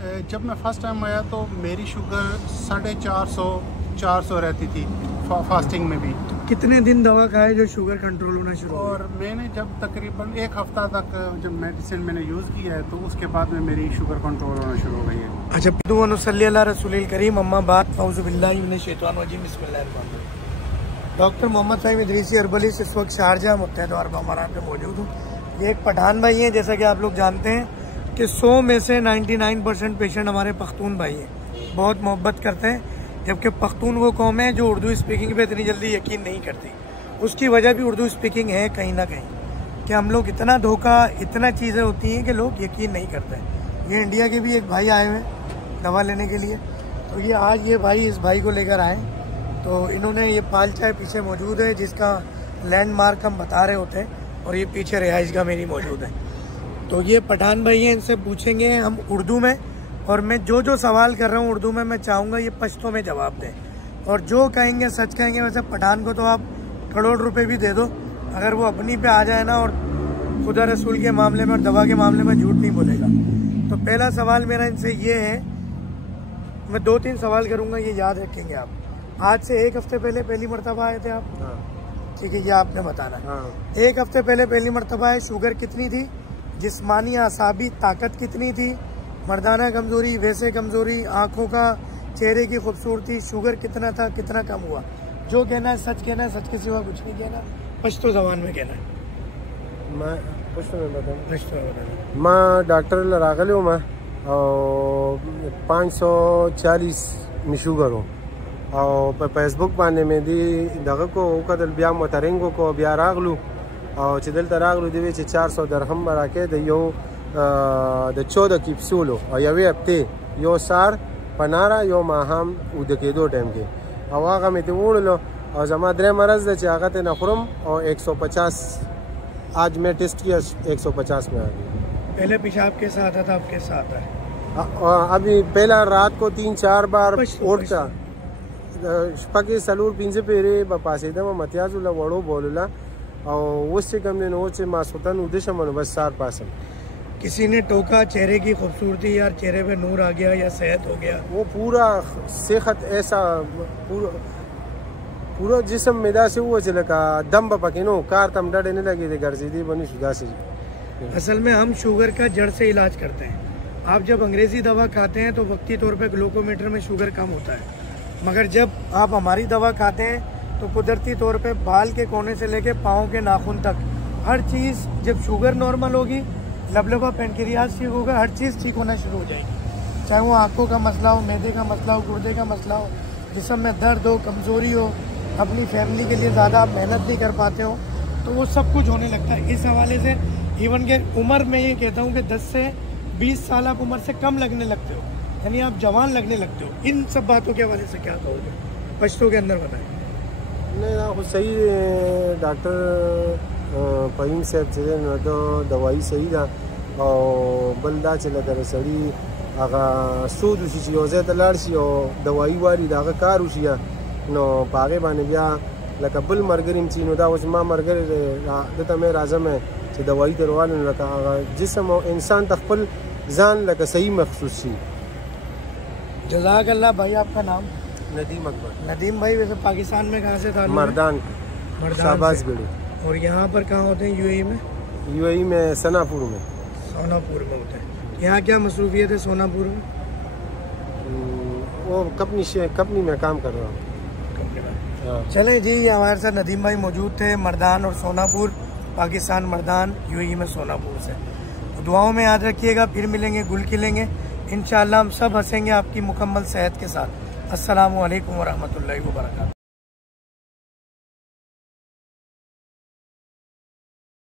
जब मैं first time आया तो मेरी शुगर 450 रहती थी फास्टिंग में भी। कितने दिन दवा खाए जो शुगर कंट्रोल होना शुरू हुआ? और मैंने जब तकरीबन 1 हफ्ता तक जब मेडिसिन मैंने यूज़ की है तो उसके बाद में मेरी शुगर कंट्रोल होना शुरू हो गई है। अच्छा, दुआ अला रसूलिल करीम, अम्मा बाद फौज़ु बिल्लाहि मिनश शैतानिर रजीम, बिस्मिल्लाहिर्रहमानिर्रहीम। डॉक्टर मोहम्मद फ़हीम इदरीसी हर्बलिस्ट इस वक्त शारजा मुत्तहिदा अरब अमारात में मौजूद हूँ। ये एक पठान भाई हैं, जैसा कि आप लोग जानते हैं कि 100 में से 99% पेशेंट हमारे पख्तून भाई हैं, बहुत मोहब्बत करते हैं। जबकि पख्तून वो कौम है जो उर्दू स्पीकिंग पे इतनी जल्दी यकीन नहीं करती। उसकी वजह भी उर्दू स्पीकिंग है कहीं ना कहीं, कि हम लोग इतना धोखा, इतना चीज़ें होती हैं कि लोग यकीन नहीं करते। ये इंडिया के भी एक भाई आए हुए दवा लेने के लिए, तो ये आज ये भाई इस भाई को लेकर आए। तो इन्होंने ये पाल चाय पीछे मौजूद है, जिसका लैंडमार्क हम बता रहे होते हैं, और ये पीछे रिहाइश का मेरी मौजूद है। तो ये पठान भाई हैं, इनसे पूछेंगे हम उर्दू में, और मैं जो जो सवाल कर रहा हूँ उर्दू में मैं चाहूँगा ये पश्तो में जवाब दें, और जो कहेंगे सच कहेंगे। वैसे पठान को तो आप करोड़ रुपए भी दे दो, अगर वो अपनी पे आ जाए ना और खुदा रसूल के मामले में और दवा के मामले में झूठ नहीं बोलेगा। तो पहला सवाल मेरा इनसे ये है, मैं 2-3 सवाल करूँगा, ये याद रखेंगे आप। आज से 1 हफ्ते पहले पहली मरतबा आए थे आप? ठीक है, ये आपने बताना है। 1 हफ्ते पहले पहली मरतबा है, शुगर कितनी थी, जिस्मानी आसाबी ताकत कितनी थी, मर्दाना कमज़ोरी, वैसे कमज़ोरी, आँखों का, चेहरे की खूबसूरती, शुगर कितना था, कितना कम हुआ? जो कहना है सच कहना है, सच के सिवा कुछ नहीं कहना, पश्तो ज़बान में कहना है। मैं पश्तो में बताऊँ, मैं डॉक्टर रागले हूँ, मैं 540 में शुगर हूँ, और फेसबुक बाने में दी दगा को कदल बिया मोतरेंगो को बिया रागलू, और चिदल तरागलू दी 400 दरहम बरा के दियो द 14 कैप्सूल, और यवे हफ्ते यो सार पनारा यो माहम उद के 2 टाइम के अवागा में ते उड़लो, और जमा द्रे मरज दे चागत नखरम, और 150 आज मैं टेस्ट किया 150 में आ गई। पहले पेशाब के साथ आता था, आपके साथ है अभी? पहला रात को 3-4 बार उठता पके सलूर पिंजे पेरे बपासे दम मतियाजुला वड़ो बोलला, और उससे कम दिन वो से मासुतन उद्देश्य मन बस सार पासन। किसी ने टोका, चेहरे की खूबसूरती, यार चेहरे पे नूर आ गया या सेहत हो गया? वो पूरा सेहत ऐसा पूरा जिस्म मैदा से वो चले का दम पके नो कार तम डरे नहीं लगे थे घर से दी बनी शुदा से। असल में हम शुगर का जड़ से इलाज करते हैं। आप जब अंग्रेज़ी दवा खाते हैं तो वक्ती तौर पे ग्लूकोमीटर में शुगर कम होता है, मगर जब आप हमारी दवा खाते हैं तो कुदरती तौर पे बाल के कोने से लेके पाँव के नाखून तक हर चीज़, जब शुगर नॉर्मल होगी, लबलबा पेनक्रियाज ठीक होगा, हर चीज़ ठीक होना शुरू हो जाएगी। चाहे वो आँखों का मसला हो, मैदे का मसला हो, गुर्दे का मसला हो, जिस्म में दर्द हो, कमज़ोरी हो, अपनी फैमिली के लिए ज़्यादा आप मेहनत नहीं कर पाते हो, तो वो सब कुछ होने लगता है। इस हवाले से इवन के उम्र में ये कहता हूँ कि 10 से 20 साल आप उम्र से कम लगने लगते हो, यानी आप जवान लगने लगते हो। इन सब बातों के हवाले से क्या कहोगे, पश्तो के अंदर बताएं? नहीं ना, सही डॉक्टर फ़हीम साहब चले न तो दवाई सही था, और बल्दा चला तर सड़ी आगा सूद उसी योजे तलारसी, और दवाई वाली दागा कार उसिया नो पागे बाने बिया लका बल मरगरिम चीनो दा उस माँ मरगर दता में राजम है कि दवाई तरवाल लका जिस्म और इंसान तखपल जान लका सही मखसूस सी। जज़ाक अल्लाह भाई। आपका नाम? नदीम अकबर। नदीम भाई, वैसे पाकिस्तान में कहाँ से था? मर्दान शाहबाज गढ़ी। और यहाँ पर कहाँ होते हैं यूएई में? यूएई में सनापुर में। सोनापुर में होते हैं। यहाँ क्या मसरूफियत है सोनापुर में? वो कंपनी में काम कर रहा हूँ। चले जी, हमारे साथ नदीम भाई मौजूद थे, मर्दान और सोनापुर, पाकिस्तान मर्दान, यूएई में सोनापुर से। तो दुआओं में याद रखिएगा, फिर मिलेंगे, गुल खिलेंगे इंशाअल्लाह, हम सब हंसेंगे आपकी मुकम्मल सेहत के साथ। अस्सलामु अलैकुम व रहमतुल्लाहि व बरकातहू।